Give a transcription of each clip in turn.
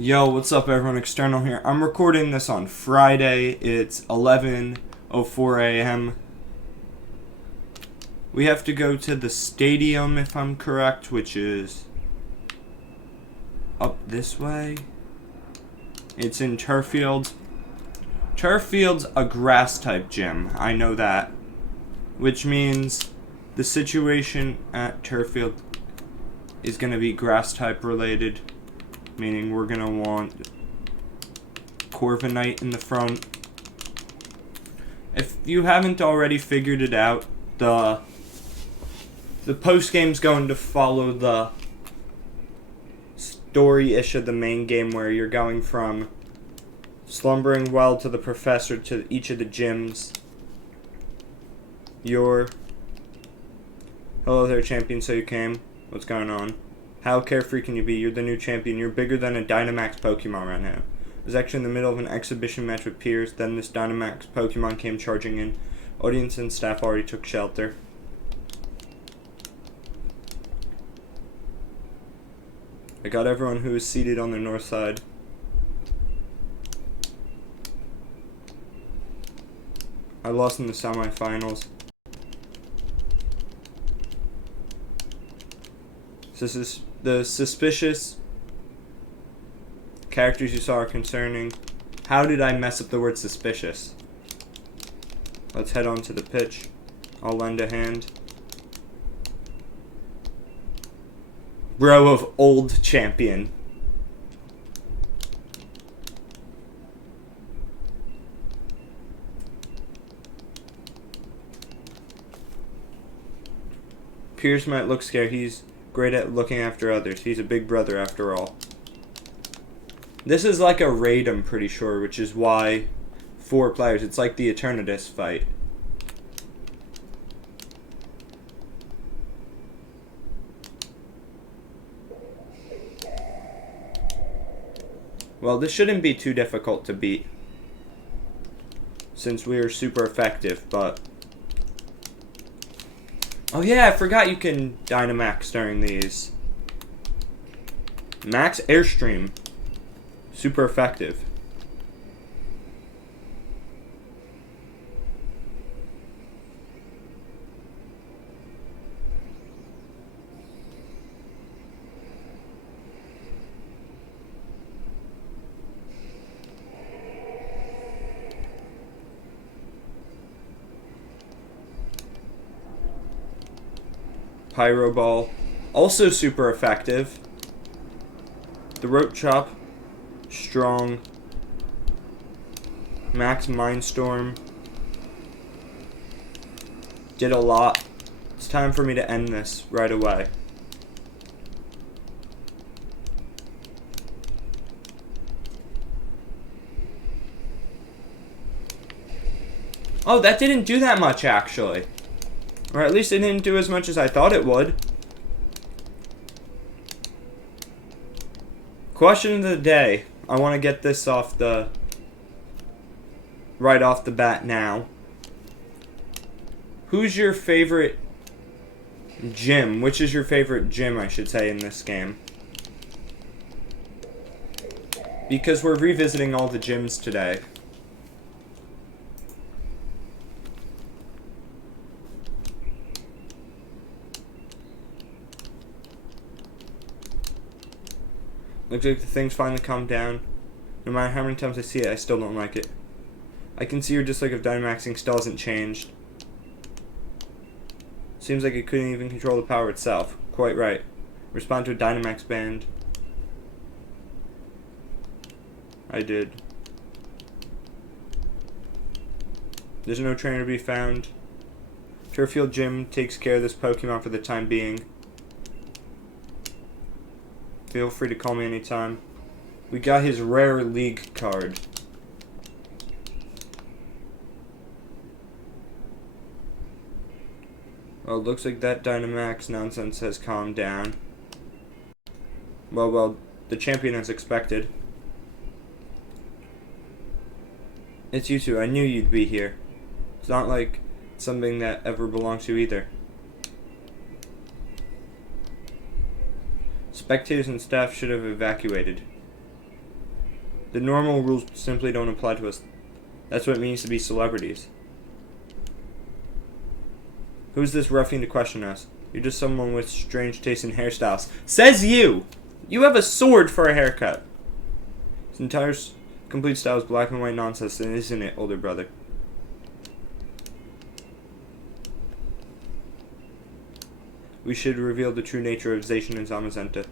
Yo, what's up everyone, External here. I'm recording this on Friday. It's 11:04 a.m. We have to go to the stadium, if I'm correct, which is up this way. It's in Turffield. Turffield's a grass-type gym, I know that. Which means the situation at Turffield is going to be grass-type related. Meaning we're going to want Corviknight in the front. If you haven't already figured it out, the post-game's going to follow the story-ish of the main game, where you're going from Slumbering Well to the Professor to each of the gyms. Hello there, champion, so you came. What's going on? How carefree can you be? You're the new champion. You're bigger than a Dynamax Pokemon right now. I was actually in the middle of an exhibition match with peers. Then this Dynamax Pokemon came charging in. Audience and staff already took shelter. I got everyone who is seated on the north side. I lost in the semifinals. The suspicious characters you saw are concerning. How did I mess up the word suspicious? Let's head on to the pitch. I'll lend a hand. Bro of old champion. Piers might look scared. He's great at looking after others. He's a big brother after all. This is like a raid, I'm pretty sure, which is why 4 players. It's like the Eternatus fight. Well, this shouldn't be too difficult to beat, since we are super effective, but... Oh yeah, I forgot you can Dynamax during these. Max Airstream. Super effective. Pyro Ball, also super effective. The Rope Chop, strong. Max Mindstorm, did a lot. It's time for me to end this right away. Oh, that didn't do that much actually. Or at least it didn't do as much as I thought it would. Question of the day. I want to get this right off the bat now. Who's your favorite gym? Which is your favorite gym, I should say, in this game? Because we're revisiting all the gyms today. Looks like the thing's finally calmed down. No matter how many times I see it, I still don't like it. I can see your dislike of Dynamaxing still hasn't changed. Seems like it couldn't even control the power itself. Quite right. Respond to a Dynamax band. I did. There's no trainer to be found. Turffield Gym takes care of this Pokemon for the time being. Feel free to call me anytime. We got his rare league card. Well, it looks like that Dynamax nonsense has calmed down. Well, the champion as expected. It's you two. I knew you'd be here. It's not like something that ever belongs to you either. Spectators and staff should have evacuated. The normal rules simply don't apply to us. That's what it means to be celebrities. Who's this ruffian to question us? You're just someone with strange taste in hairstyles. Says you! You have a sword for a haircut. His entire complete style is black and white nonsense, isn't it, older brother? We should reveal the true nature of Zacian and Zamazenta.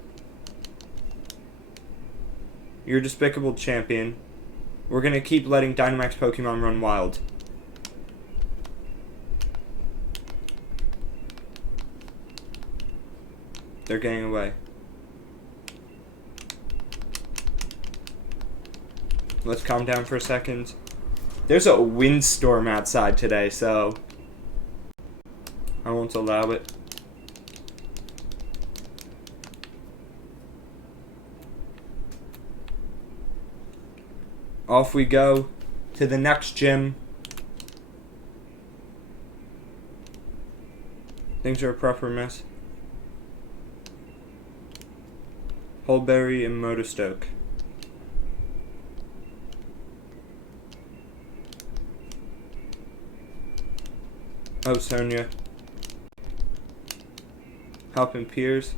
You're a despicable champion. We're gonna keep letting Dynamax Pokemon run wild. They're getting away. Let's calm down for a second. There's a windstorm outside today, so I won't allow it. Off we go to the next gym. Things are a proper mess. Hulberry and Motostoke. Oh, Sonia. Helping peers.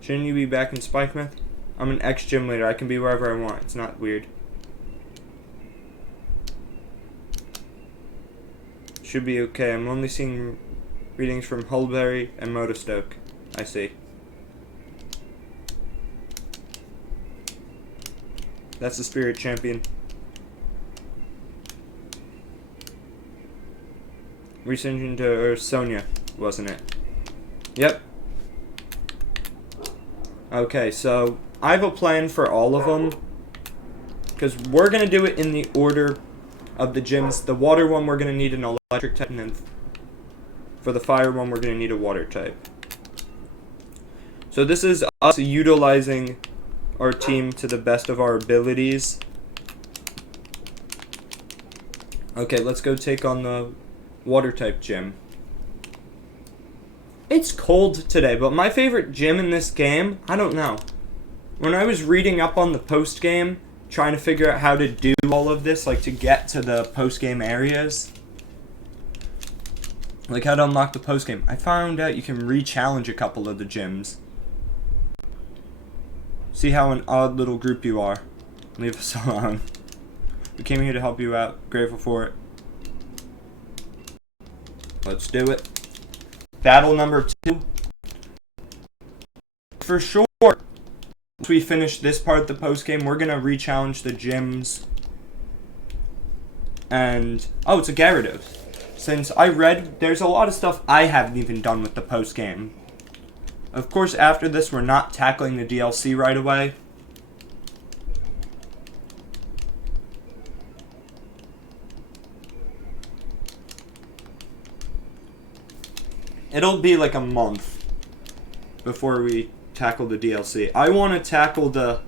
Shouldn't you be back in Spikemouth? I'm an ex-gym leader. I can be wherever I want. It's not weird. Should be okay. I'm only seeing readings from Hulberry and Motostoke. I see. That's the spirit champion. Resending to Sonia, wasn't it? Yep. Okay, so I have a plan for all of them. Because we're going to do it in the order of the gyms. The water one, we're going to need an electric type. And then for the fire one, we're going to need a water type. So this is us utilizing our team to the best of our abilities. Okay, let's go take on the water type gym. It's cold today, but my favorite gym in this game, I don't know. When I was reading up on the post game, trying to figure out how to do all of this, like to get to the post game areas, like how to unlock the post game, I found out you can re-challenge a couple of the gyms. See how an odd little group you are. Leave us alone. We came here to help you out. Grateful for it. Let's do it. Battle number 2. For sure, once we finish this part of the post-game, we're going to re-challenge the gyms. And, oh, it's a Gyarados. Since I read, there's a lot of stuff I haven't even done with the post-game. Of course, after this, we're not tackling the DLC right away. It'll be like a month before we tackle the DLC. I want to tackle the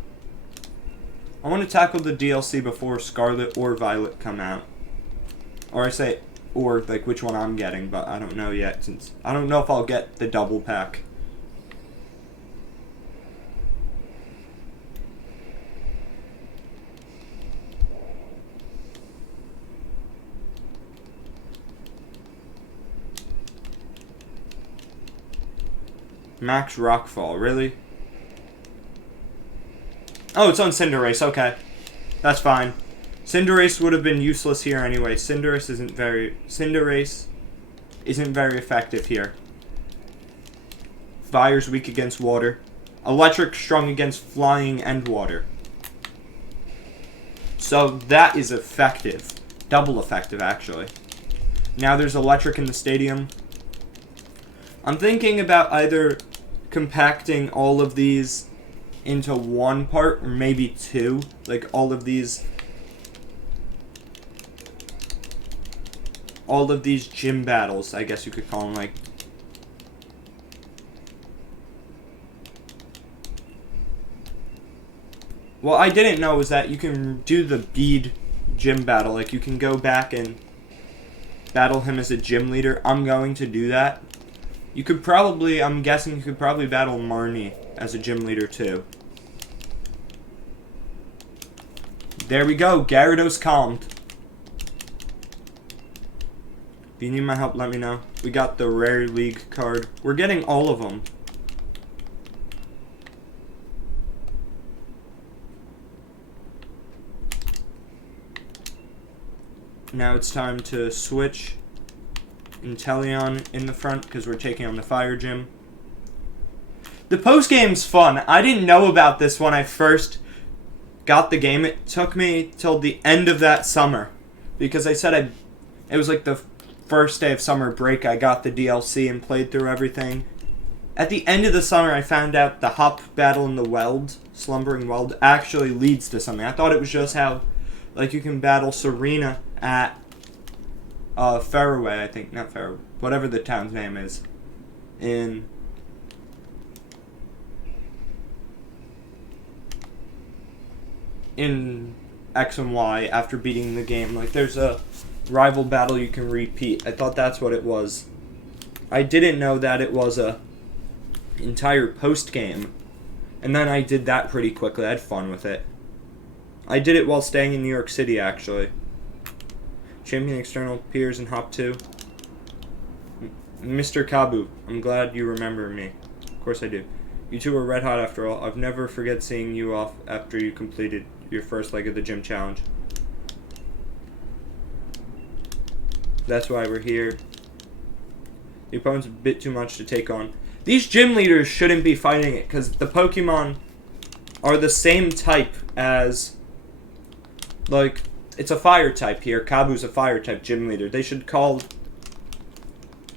DLC before Scarlet or Violet come out. Or I say, or like which one I'm getting, but I don't know yet, since I don't know if I'll get the double pack. Max Rockfall, really? Oh, it's on Cinderace, okay. That's fine. Cinderace would have been useless here anyway. Cinderace isn't very effective here. Fire's weak against water. Electric strong against flying and water. So that is effective. Double effective, actually. Now there's electric in the stadium. I'm thinking about either compacting all of these into one part, or maybe two. Like all of these gym battles, I guess you could call them, like. What I didn't know was that you can do the bead gym battle. Like, you can go back and battle him as a gym leader. I'm going to do that. You could probably, I'm guessing you could probably battle Marnie as a gym leader too. There we go. Gyarados calmed. If you need my help, let me know. We got the Rare League card. We're getting all of them. Now it's time to switch Inteleon in the front because we're taking on the Fire Gym. The post game's fun. I didn't know about this when I first got the game. It took me till the end of that summer because I said it was like the first day of summer break. I got the DLC and played through everything. At the end of the summer, I found out the Hop battle in the Weld, Slumbering Weld, actually leads to something. I thought it was just how, like, you can battle Serena at Fairway, I think, not Fairway, whatever the town's name is, in X and Y after beating the game. Like, there's a rival battle you can repeat. I thought that's what it was. I didn't know that it was a entire post game. And then I did that pretty quickly. I had fun with it. I did it while staying in New York City, actually. Champion external peers in Hop 2. Mr. Kabu, I'm glad you remember me. Of course I do. You two were red hot after all. I've never forget seeing you off after you completed your first leg of the gym challenge. That's why we're here. The opponent's a bit too much to take on. These gym leaders shouldn't be fighting it because the Pokemon are the same type as, like, it's a fire type here. Kabu's a fire type gym leader. They should call,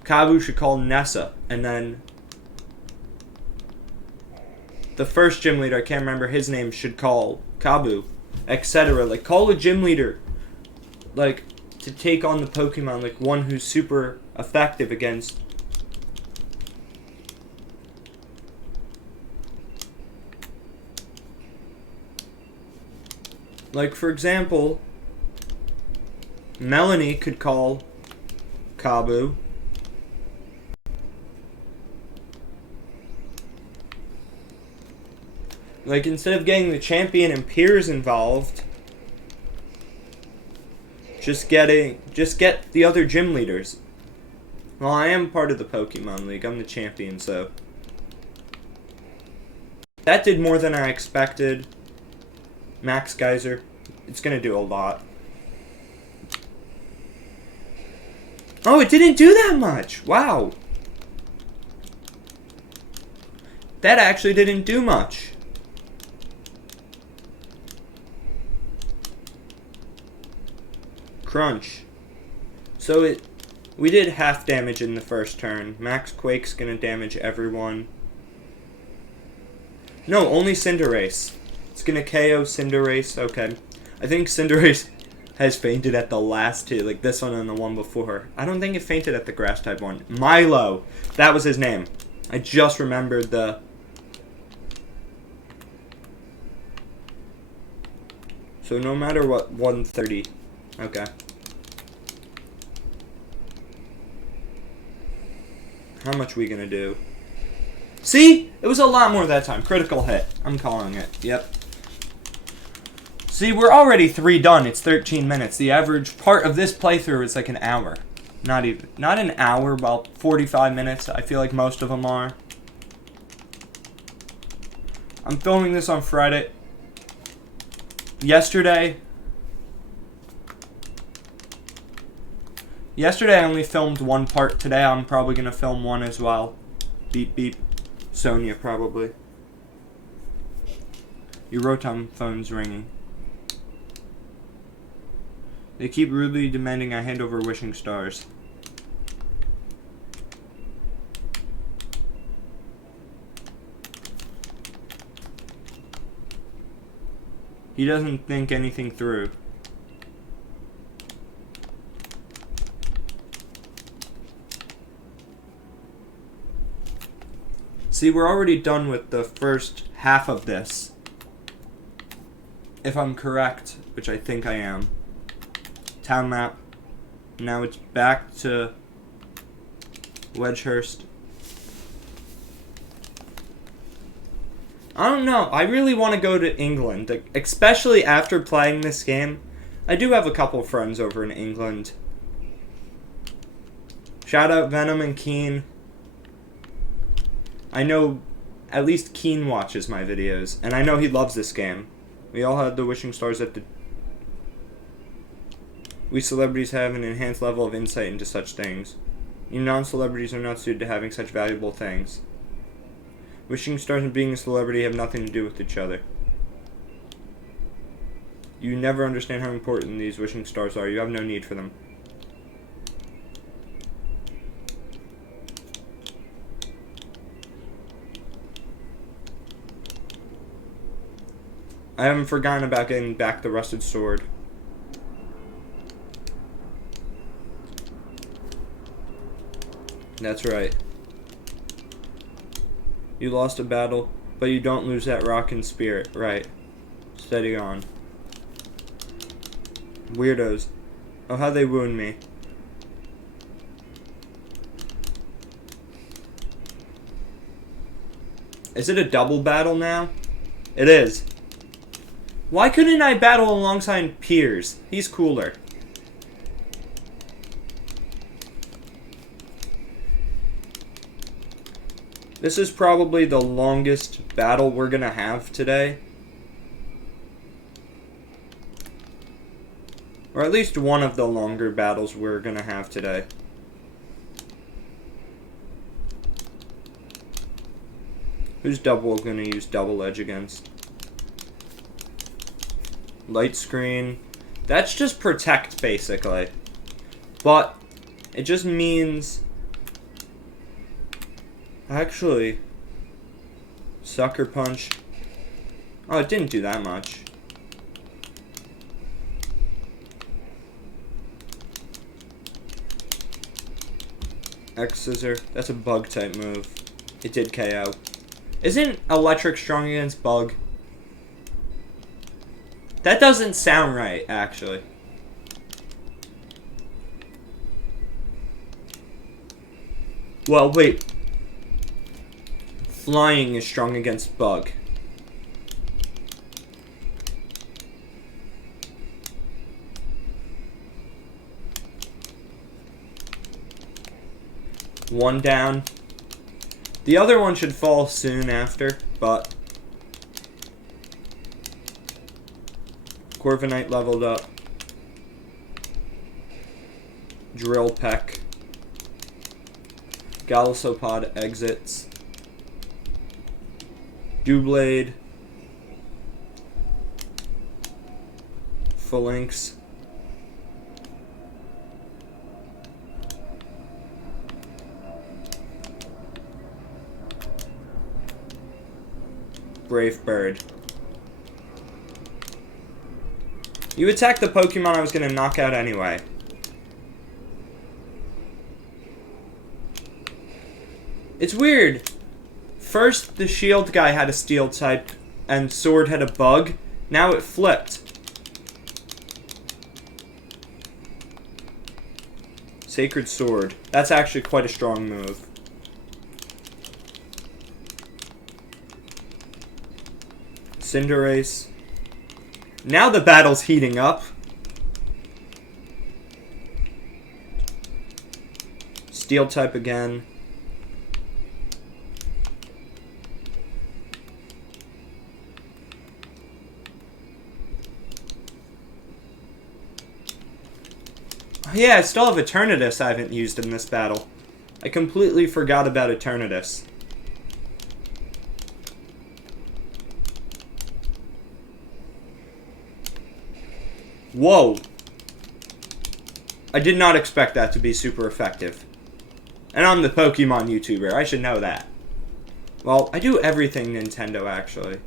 Kabu should call Nessa, and then the first gym leader, I can't remember his name, should call Kabu, etc. Like, call a gym leader, like, to take on the Pokemon, like one who's super effective against. Like, for example, Melanie could call Kabu. Like, instead of getting the champion and peers involved, just get the other gym leaders. Well, I am part of the Pokemon League. I'm the champion, so that did more than I expected. Max Geyser, it's gonna do a lot. Oh, it didn't do that much. Wow. That actually didn't do much. Crunch. So we did half damage in the first turn. Max Quake's gonna damage everyone. No, only Cinderace. It's gonna KO Cinderace. Okay. I think Cinderace has fainted at the last two, like this one and the one before. I don't think it fainted at the grass type one. Milo. That was his name. I just remembered the. So no matter what, 130. Okay. How much we gonna do? See? It was a lot more that time. Critical hit. I'm calling it. Yep. See, we're already 3 done. It's 13 minutes. The average part of this playthrough is like an hour. Not an hour, about 45 minutes. I feel like most of them are. I'm filming this on Friday. Yesterday I only filmed one part. Today I'm probably going to film one as well. Beep beep. Sonia probably. Your Rotom phone's ringing. They keep rudely demanding I hand over wishing stars. He doesn't think anything through. See, we're already done with the first half of this. If I'm correct, which I think I am. Town map. Now it's back to Wedgehurst. I don't know. I really want to go to England, especially after playing this game. I do have a couple friends over in England. Shout out Venom and Keen. I know at least Keen watches my videos, and I know he loves this game. We all had the wishing stars at the... We celebrities have an enhanced level of insight into such things. You non-celebrities are not suited to having such valuable things. Wishing stars and being a celebrity have nothing to do with each other. You never understand how important these wishing stars are. You have no need for them. I haven't forgotten about getting back the rusted sword. That's right. You lost a battle, but you don't lose that rockin' spirit. Right. Steady on. Weirdos. Oh, how they wound me. Is it a double battle now? It is. Why couldn't I battle alongside Piers? He's cooler. This is probably the longest battle we're gonna have today. Or at least one of the longer battles we're gonna have today. Who's double gonna use double edge against? Light screen. That's just protect, basically. But it just means... Actually, Sucker Punch. Oh, it didn't do that much. X Scissor. That's a bug type move. It did KO. Isn't electric strong against bug? That doesn't sound right, actually. Well, wait. Flying is strong against bug. One down. The other one should fall soon after, but... Corviknight leveled up. Drill Peck. Gallisopod exits. Dewblade. Phalanx. Brave Bird. You attacked the Pokemon I was going to knock out anyway. It's weird. First, the shield guy had a steel type, and sword had a bug. Now it flipped. Sacred Sword. That's actually quite a strong move. Cinderace. Now the battle's heating up. Steel type again. Oh, yeah, I still have Eternatus I haven't used in this battle. I completely forgot about Eternatus. Whoa. I did not expect that to be super effective. And I'm the Pokemon YouTuber. I should know that. Well, I do everything Nintendo, actually.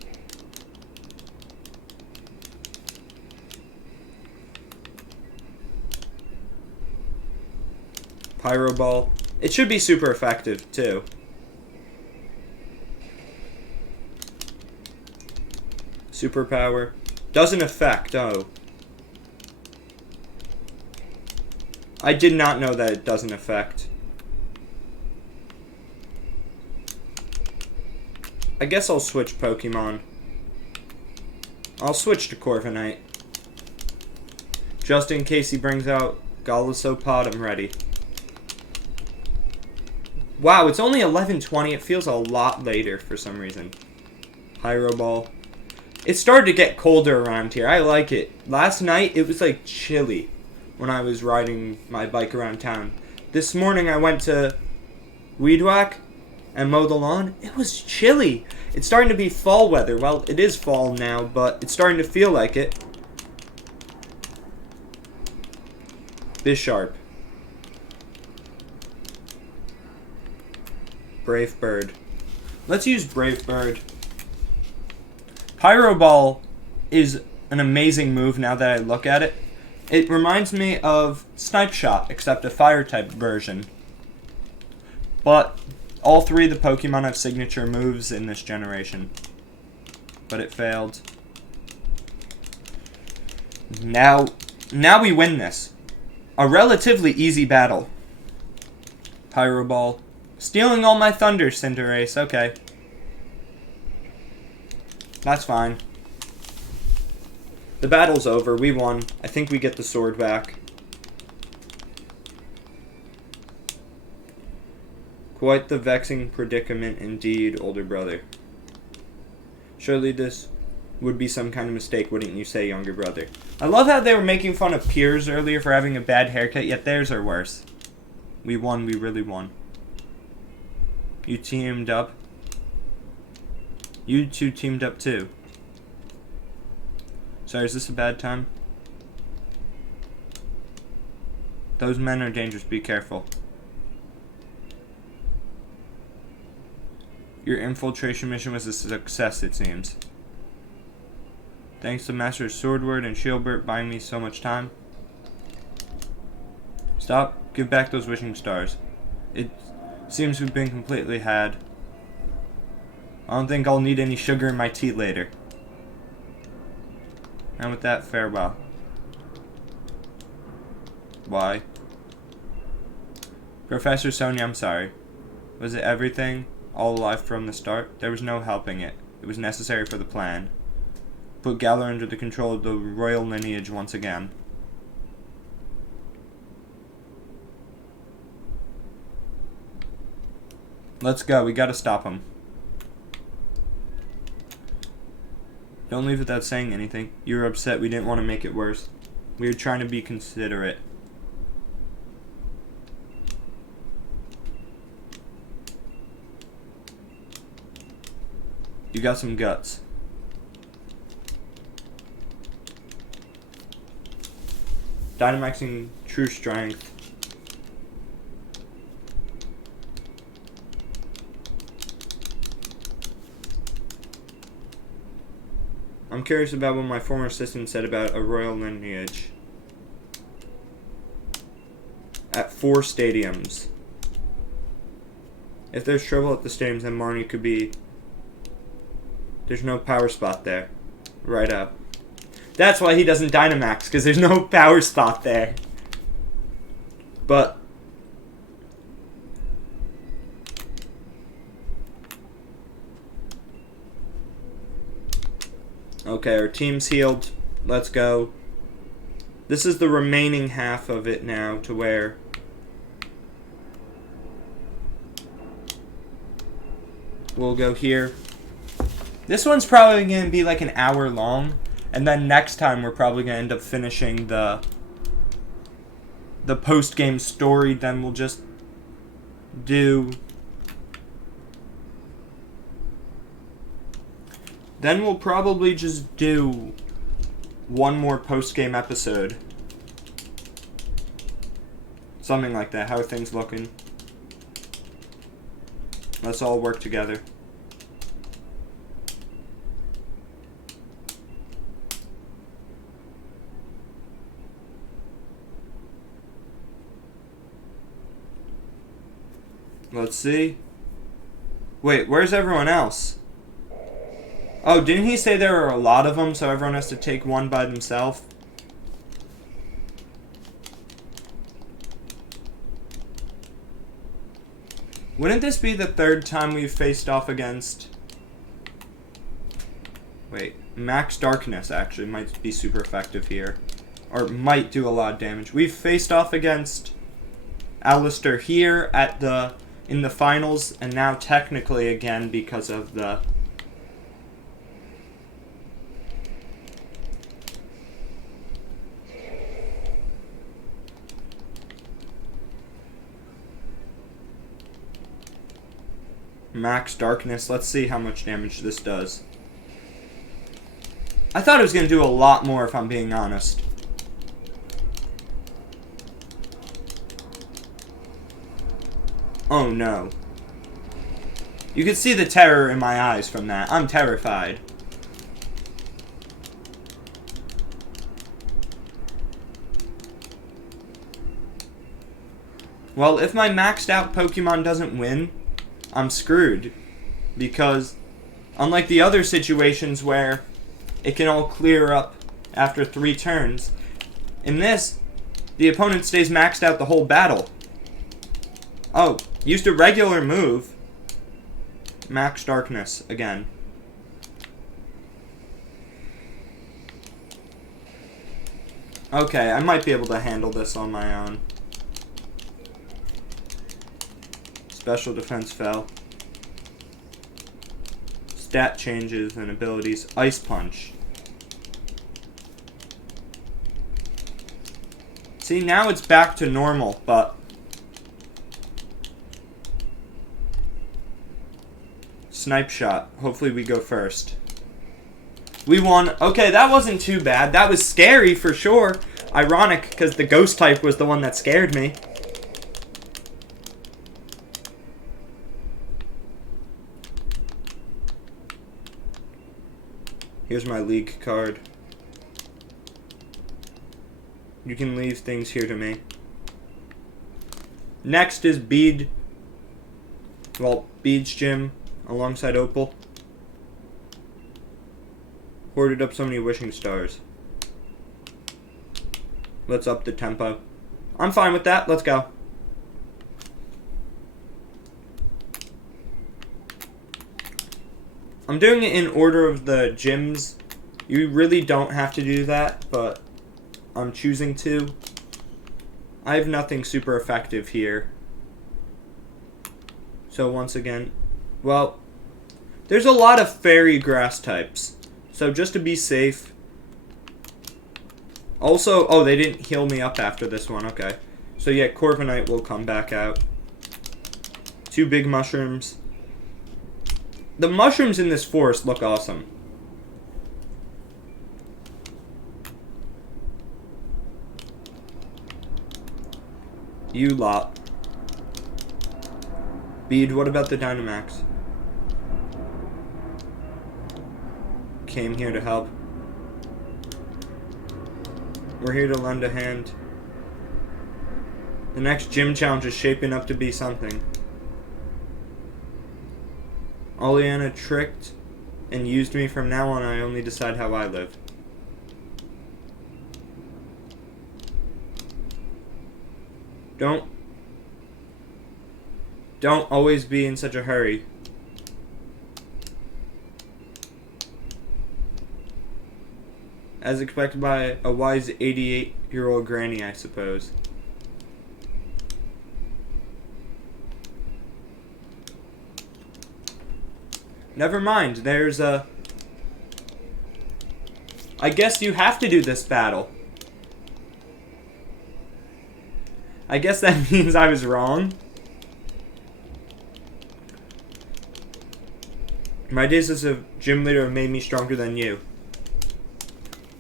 Pyro Ball. It should be super effective, too. Superpower. Doesn't affect, oh. I did not know that it doesn't affect. I guess I'll switch Pokemon. I'll switch to Corviknight. Just in case he brings out Golisopod, I'm ready. Wow, it's only 11:20. It feels a lot later for some reason. Pyro Ball. It started to get colder around here. I like it. Last night, it was like chilly when I was riding my bike around town. This morning, I went to Weed Whack and mow the lawn. It was chilly. It's starting to be fall weather. Well, it is fall now, but it's starting to feel like it. Bisharp. Brave Bird. Let's use Brave Bird. Pyro Ball is an amazing move now that I look at it. It reminds me of Snipe Shot, except a fire-type version. But all three of the Pokemon have signature moves in this generation. But it failed. Now we win this. A relatively easy battle. Pyro Ball. Stealing all my Thunder, Cinderace. Okay. That's fine. The battle's over. We won. I think we get the sword back. Quite the vexing predicament indeed, older brother. Surely this would be some kind of mistake, wouldn't you say, younger brother? I love how they were making fun of Piers earlier for having a bad haircut, yet theirs are worse. We won. We really won. You teamed up. You two teamed up too. Sorry, is this a bad time? Those men are dangerous. Be careful. Your infiltration mission was a success, it seems. Thanks to Master Swordward and Shieldbert buying me so much time. Stop. Give back those wishing stars. It seems we've been completely had. I don't think I'll need any sugar in my tea later. And with that, farewell. Why? Professor Sonia, I'm sorry. Was it everything? All alive from the start? There was no helping it. It was necessary for the plan. Put Galar under the control of the royal lineage once again. Let's go. We gotta stop him. Don't leave without saying anything. You were upset. We didn't want to make it worse. We were trying to be considerate. You got some guts. Dynamaxing true strength. I'm curious about what my former assistant said about a royal lineage. At 4 stadiums. If there's trouble at the stadiums, then Marnie could be... There's no power spot there. Right up. That's why he doesn't Dynamax, because there's no power spot there. But... Okay, our team's healed. Let's go. This is the remaining half of it now to where... We'll go here. This one's probably going to be like an hour long. And then next time we're probably going to end up finishing the post-game story. Then we'll just do... Then we'll probably just do one more post-game episode. Something like that. How are things looking? Let's all work together. Let's see. Wait, where's everyone else? Oh, didn't he say there are a lot of them, so everyone has to take one by themselves? Wouldn't this be the third time we've faced off against Wait, Max Darkness actually might be super effective here. Or might do a lot of damage. We've faced off against Alistair here in the finals, and now technically again because of the Max Darkness. Let's see how much damage this does. I thought it was going to do a lot more, if I'm being honest. Oh no. You can see the terror in my eyes from that. I'm terrified. Well, if my maxed out Pokemon doesn't win, I'm screwed. Because, unlike the other situations where it can all clear up after 3 turns, in this, the opponent stays maxed out the whole battle. Oh, used a regular move. Max Darkness again. Okay, I might be able to handle this on my own. Special defense fell. Stat changes and abilities. Ice Punch. See, now it's back to normal, but Snipe Shot. Hopefully we go first. We won. Okay, that wasn't too bad. That was scary for sure. Ironic, because the Ghost type was the one that scared me. Here's my league card. You can leave things here to me. Next is Bede's gym alongside Opal. Hoarded up so many wishing stars. Let's up the tempo. I'm fine with that. Let's go. I'm doing it in order of the gyms. You really don't have to do that, but I'm choosing to. I have nothing super effective here. So once again, well, there's a lot of fairy grass types. So just to be safe. Also, oh, they didn't heal me up after this one. Okay. So yeah, Corviknight will come back out. 2 big mushrooms. The mushrooms in this forest look awesome. You lot. Bede, what about the Dynamax? Came here to help. We're here to lend a hand. The next gym challenge is shaping up to be something. Oleana tricked and used me. From now on, I only decide how I live. Don't always be in such a hurry. As expected by a wise 88-year-old granny, I suppose. Never mind, there's a... I guess you have to do this battle. I guess that means I was wrong. My days as a gym leader have made me stronger than you.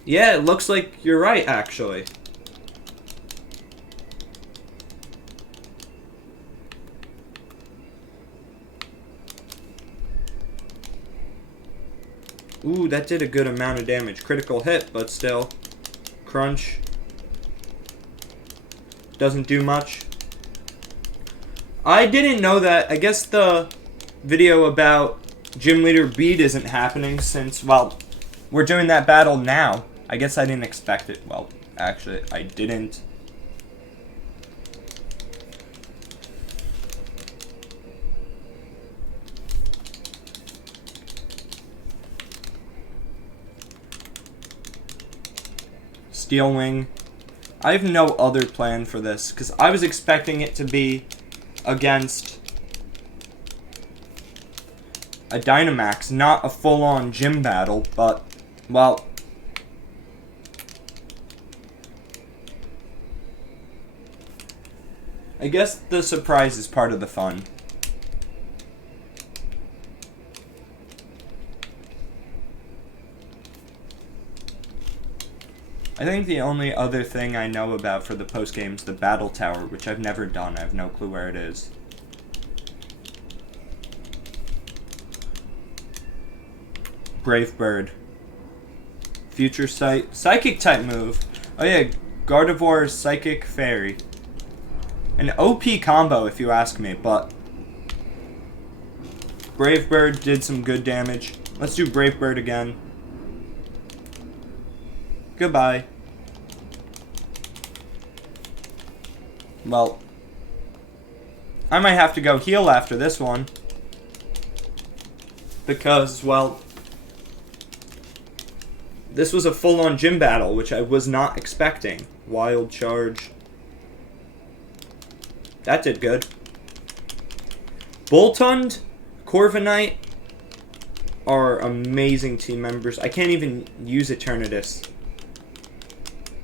Yeah, it looks like you're right, actually. Ooh, that did a good amount of damage. Critical hit, but still. Crunch. Doesn't do much. I didn't know that. I guess the video about Gym Leader Bede isn't happening since, well, we're doing that battle now. I guess I didn't expect it. Well, actually, I didn't. Steel Wing. I have no other plan for this, because I was expecting it to be against a Dynamax, not a full-on gym battle, but, well, I guess the surprise is part of the fun. I think the only other thing I know about for the post-game is the Battle Tower, which I've never done. I have no clue where it is. Brave Bird. Future Sight. Psychic type move. Oh yeah, Gardevoir Psychic Fairy. An OP combo if you ask me, but Brave Bird did some good damage. Let's do Brave Bird again. Goodbye. Well, I might have to go heal after this one. Because, well, this was a full-on gym battle, which I was not expecting. Wild Charge. That did good. Boltund, Corviknight are amazing team members. I can't even use Eternatus.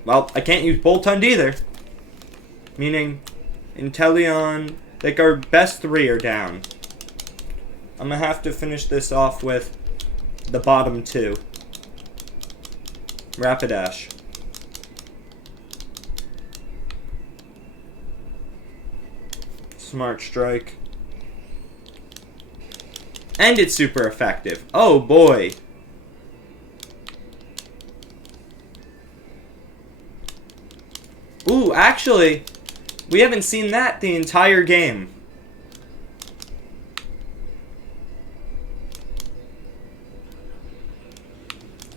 Well, I can't use Boltund either. Meaning, Inteleon, like our best three are down. I'm gonna have to finish this off with the bottom two. Rapidash. Smart Strike. And it's super effective. Oh boy. Ooh, actually, we haven't seen that the entire game.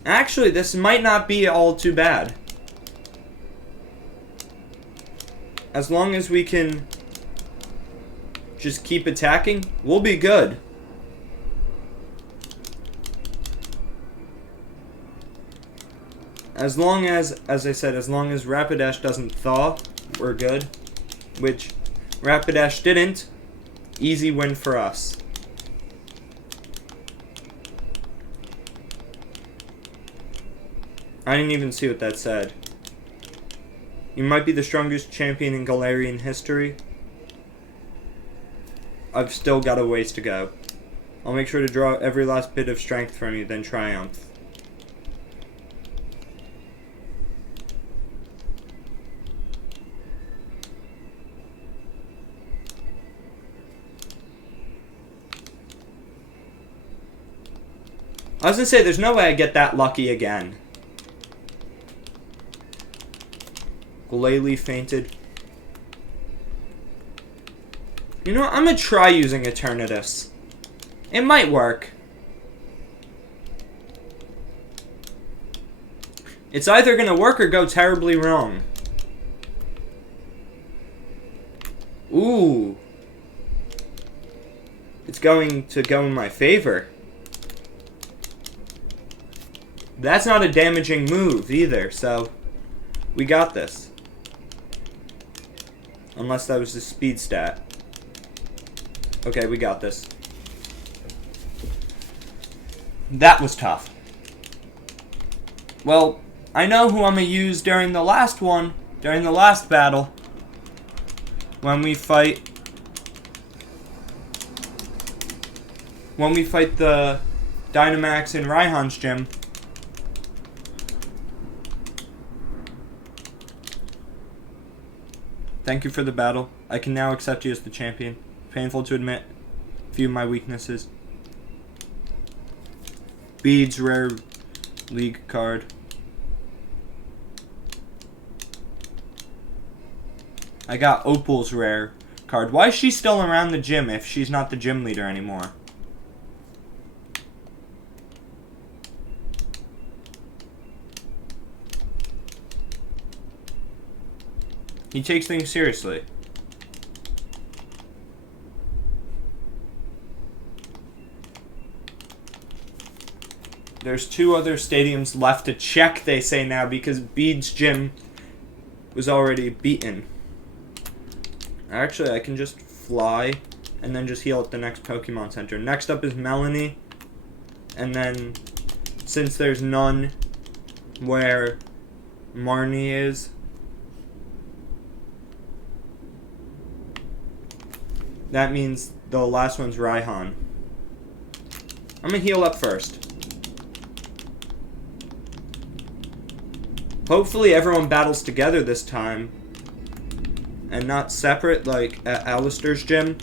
Actually, this might not be all too bad. As long as we can just keep attacking, we'll be good. As long as I said, as long as Rapidash doesn't thaw, we're good. Which Rapidash didn't. Easy win for us. I didn't even see what that said. You might be the strongest champion in Galarian history. I've still got a ways to go. I'll make sure to draw every last bit of strength from you, then triumph. I was gonna say, there's no way I get that lucky again. Glalie fainted. You know what? I'm gonna try using Eternatus. It might work. It's either gonna work or go terribly wrong. Ooh. It's going to go in my favor. That's not a damaging move either, so we got this. Unless that was the speed stat. Okay, we got this. That was tough. Well, I know who I'm gonna use during the last one, during the last battle. When we fight the Dynamax in Raihan's gym. Thank you for the battle. I can now accept you as the champion. Painful to admit. Few of my weaknesses. Beads rare league card. I got Opal's rare card. Why is she still around the gym if she's not the gym leader anymore? He takes things seriously. There's 2 other stadiums left to check, they say now, because Bede's gym was already beaten. Actually, I can just fly and then just heal at the next Pokemon Center. Next up is Melanie. And then, since there's none where Marnie is, that means the last one's Raihan. I'm gonna heal up first. Hopefully everyone battles together this time and not separate like at Alistair's gym.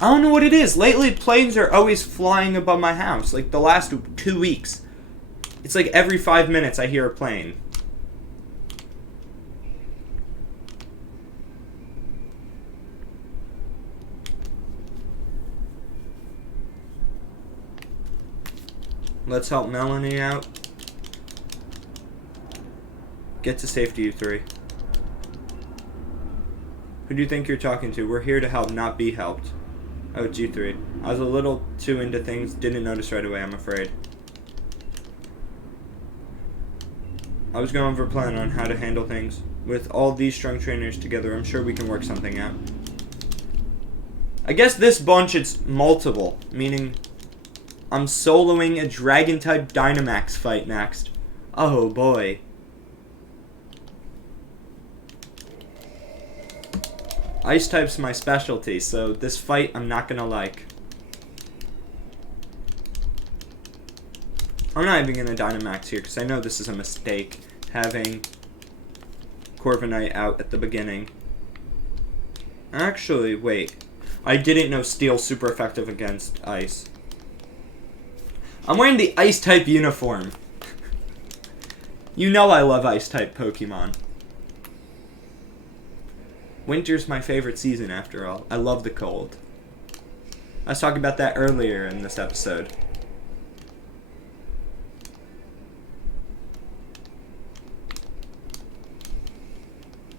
I don't know what it is. Lately planes are always flying above my house. Like the last 2 weeks. It's like every 5 minutes I hear a plane. Let's help Melanie out. Get to safety, you 3. Who do you think you're talking to? We're here to help, not be helped. Oh, it's you 3. I was a little too into things, didn't notice right away, I'm afraid. I was going over a plan on how to handle things. With all these strong trainers together, I'm sure we can work something out. I guess this bunch, it's multiple, meaning I'm soloing a Dragon-type Dynamax fight next. Oh boy. Ice-type's my specialty, so this fight I'm not gonna like. I'm not even gonna Dynamax here, because I know this is a mistake, having Corviknight out at the beginning. Actually, wait. I didn't know Steel's super effective against Ice. I'm wearing the Ice-type uniform. You know I love Ice-type Pokemon. Winter's my favorite season, after all. I love the cold. I was talking about that earlier in this episode.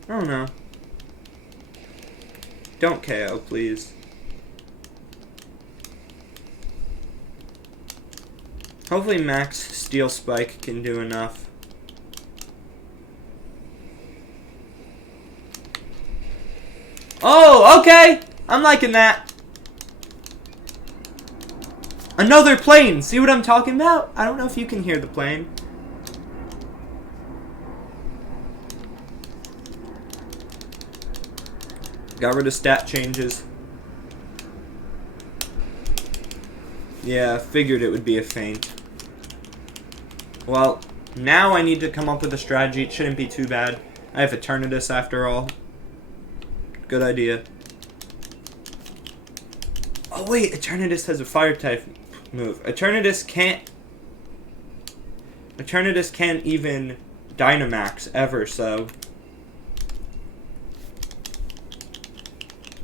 I don't know. Don't KO, please. Hopefully Max Steel Spike can do enough. Oh, okay! I'm liking that. Another plane! See what I'm talking about? I don't know if you can hear the plane. Got rid of stat changes. Yeah, figured it would be a feint. Well, now I need to come up with a strategy. It shouldn't be too bad. I have Eternatus after all. Good idea. Oh wait, Eternatus has a fire type move. Eternatus can't even Dynamax ever, so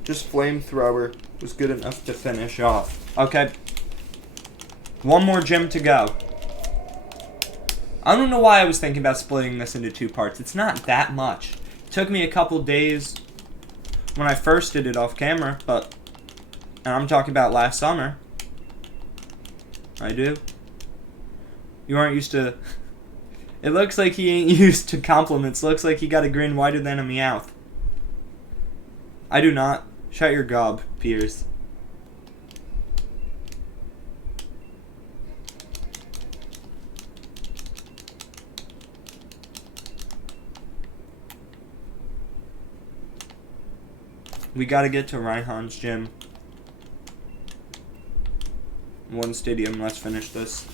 just Flamethrower was good enough to finish off. Okay. One more gym to go. I don't know why I was thinking about splitting this into 2 parts. It's not that much. It took me a couple days when I first did it off camera, but, and I'm talking about last summer. I do. You aren't used to, it looks like he ain't used to compliments. Looks like he got a grin wider than a Meowth. I do not. Shut your gob, Piers. We gotta get to Raihan's gym. 1 stadium, let's finish this.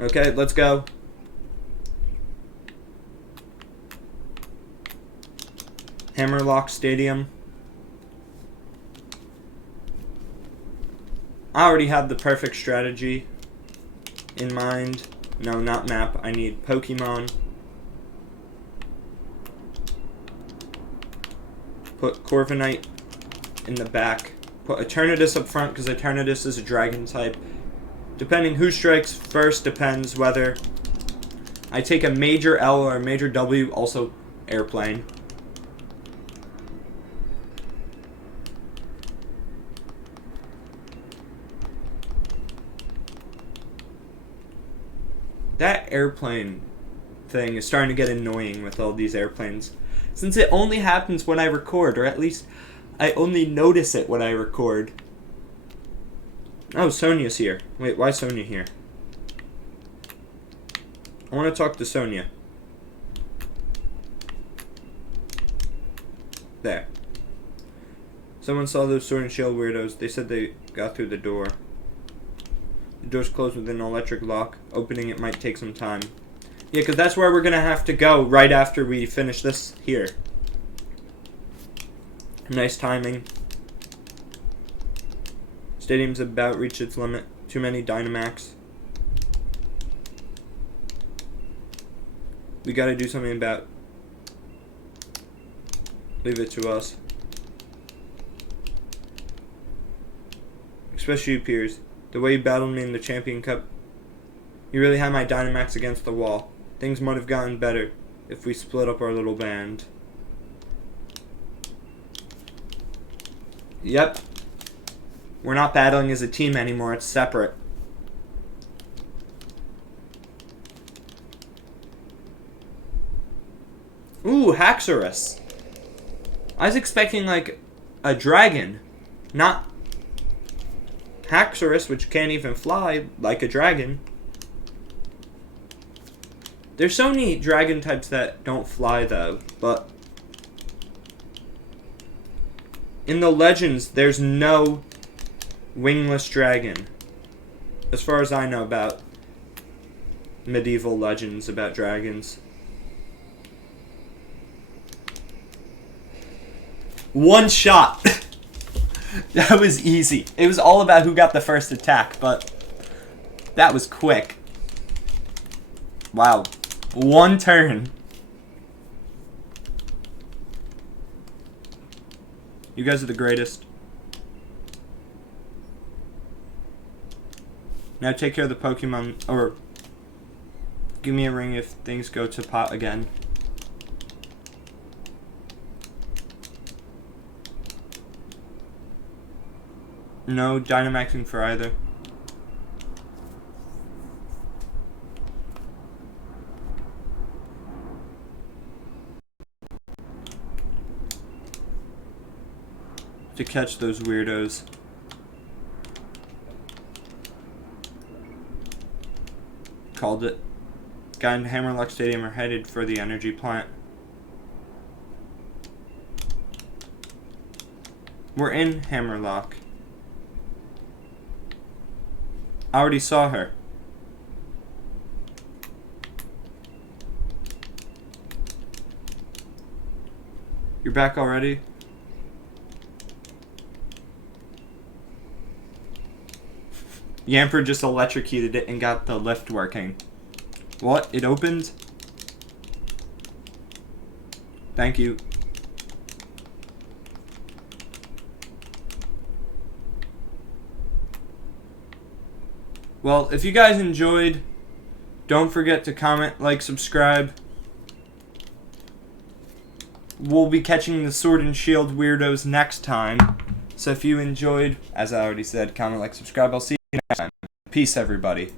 Okay, let's go. Hammerlock Stadium. I already have the perfect strategy in mind. No, not map. I need Pokemon. Put Corviknight in the back. Put Eternatus up front because Eternatus is a dragon type. Depending who strikes first depends whether I take a major L or a major W, also airplane. That airplane thing is starting to get annoying with all these airplanes. Since it only happens when I record, or at least I only notice it when I record. Oh, Sonia's here. Wait, why is Sonia here? I want to talk to Sonia. There. Someone saw those Sword and Shield weirdos. They said they got through the door. The door's closed with an electric lock. Opening it might take some time. Yeah, because that's where we're going to have to go right after we finish this here. Nice timing. Stadium's about reached its limit. Too many Dynamax. We got to do something about. Leave it to us. Especially you, Piers. The way you battled me in the Champion Cup. You really had my Dynamax against the wall. Things might have gotten better if we split up our little band. Yep. We're not battling as a team anymore. It's separate. Ooh, Haxorus. I was expecting, like, a dragon. Not Haxorus, which can't even fly like a dragon. There's so many dragon types that don't fly, though. But in the legends, there's no wingless dragon. As far as I know about medieval legends about dragons. One shot. That was easy. It was all about who got the first attack, but that was quick. Wow. One turn. You guys are the greatest. Now take care of the Pokemon, or give me a ring if things go to pot again. No Dynamaxing for either. To catch those weirdos. Called it. Guy in Hammerlock Stadium are headed for the energy plant. We're in Hammerlock. I already saw her. You're back already? Yamper just electrocuted it and got the lift working. What? It opened? Thank you. Well, if you guys enjoyed, don't forget to comment, like, subscribe. We'll be catching the Sword and Shield weirdos next time. So if you enjoyed, as I already said, comment, like, subscribe. I'll see you next time. Peace, everybody.